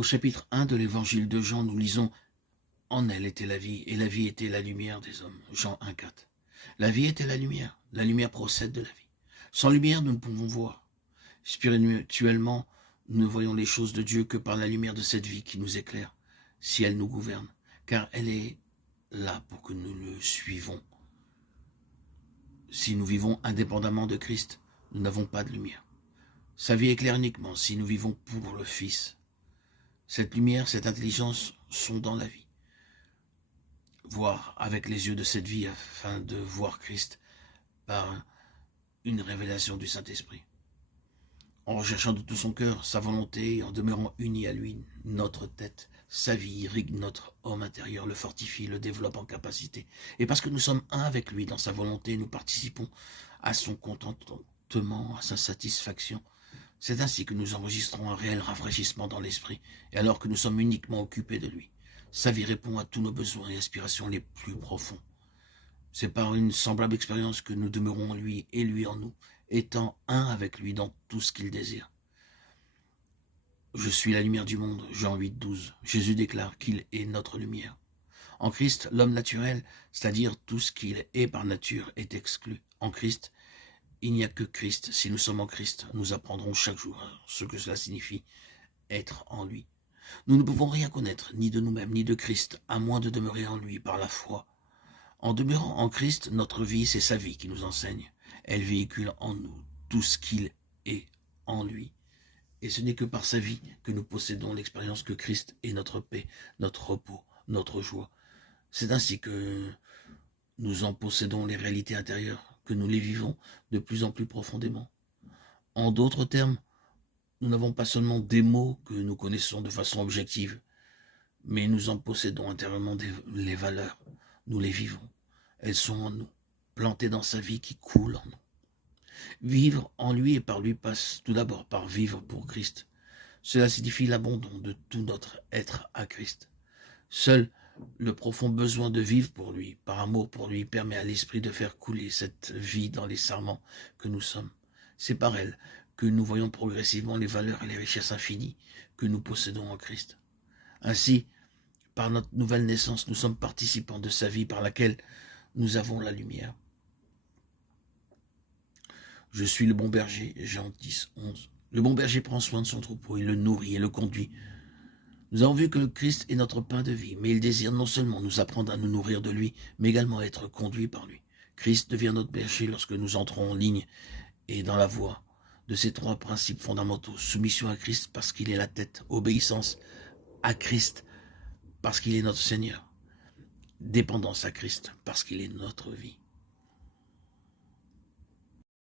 Au chapitre 1 de l'évangile de Jean, nous lisons « En elle était la vie, et la vie était la lumière des hommes ». Jean 1, 4. La vie était la lumière procède de la vie. Sans lumière, nous ne pouvons voir. Spirituellement, nous ne voyons les choses de Dieu que par la lumière de cette vie qui nous éclaire, si elle nous gouverne, car elle est là pour que nous le suivons. Si nous vivons indépendamment de Christ, nous n'avons pas de lumière. Sa vie éclaire uniquement si nous vivons pour le Fils. Cette lumière, cette intelligence sont dans la vie. Voir avec les yeux de cette vie afin de voir Christ par une révélation du Saint-Esprit. En recherchant de tout son cœur sa volonté, en demeurant unis à lui, notre tête, sa vie irrigue notre homme intérieur, le fortifie, le développe en capacité. Et parce que nous sommes un avec lui dans sa volonté, nous participons à son contentement, à sa satisfaction. C'est ainsi que nous enregistrons un réel rafraîchissement dans l'esprit, et alors que nous sommes uniquement occupés de lui. Sa vie répond à tous nos besoins et aspirations les plus profonds. C'est par une semblable expérience que nous demeurons en lui et lui en nous, étant un avec lui dans tout ce qu'il désire. Je suis la lumière du monde, Jean 8, 12. Jésus déclare qu'il est notre lumière. En Christ, l'homme naturel, c'est-à-dire tout ce qu'il est par nature, est exclu. En Christ, il n'y a que Christ. Si nous sommes en Christ, nous apprendrons chaque jour ce que cela signifie être en lui. Nous ne pouvons rien connaître, ni de nous-mêmes, ni de Christ, à moins de demeurer en lui par la foi. En demeurant en Christ, notre vie, c'est sa vie qui nous enseigne. Elle véhicule en nous tout ce qu'il est en lui. Et ce n'est que par sa vie que nous possédons l'expérience que Christ est notre paix, notre repos, notre joie. C'est ainsi que nous en possédons les réalités intérieures, que nous les vivons de plus en plus profondément. En d'autres termes, nous n'avons pas seulement des mots que nous connaissons de façon objective, mais nous en possédons intérieurement les valeurs. Nous les vivons. Elles sont en nous, plantées dans sa vie qui coule en nous. Vivre en lui et par lui passe tout d'abord par vivre pour Christ. Cela signifie l'abandon de tout notre être à Christ. Seul le profond besoin de vivre pour lui, par amour pour lui, permet à l'esprit de faire couler cette vie dans les sarments que nous sommes. C'est par elle que nous voyons progressivement les valeurs et les richesses infinies que nous possédons en Christ. Ainsi, par notre nouvelle naissance, nous sommes participants de sa vie par laquelle nous avons la lumière. Je suis le bon berger, Jean 10, 11. Le bon berger prend soin de son troupeau, il le nourrit et le conduit. Nous avons vu que le Christ est notre pain de vie, mais il désire non seulement nous apprendre à nous nourrir de lui, mais également être conduits par lui. Christ devient notre berger lorsque nous entrons en ligne et dans la voie de ces trois principes fondamentaux. Soumission à Christ parce qu'il est la tête, obéissance à Christ parce qu'il est notre Seigneur, dépendance à Christ parce qu'il est notre vie.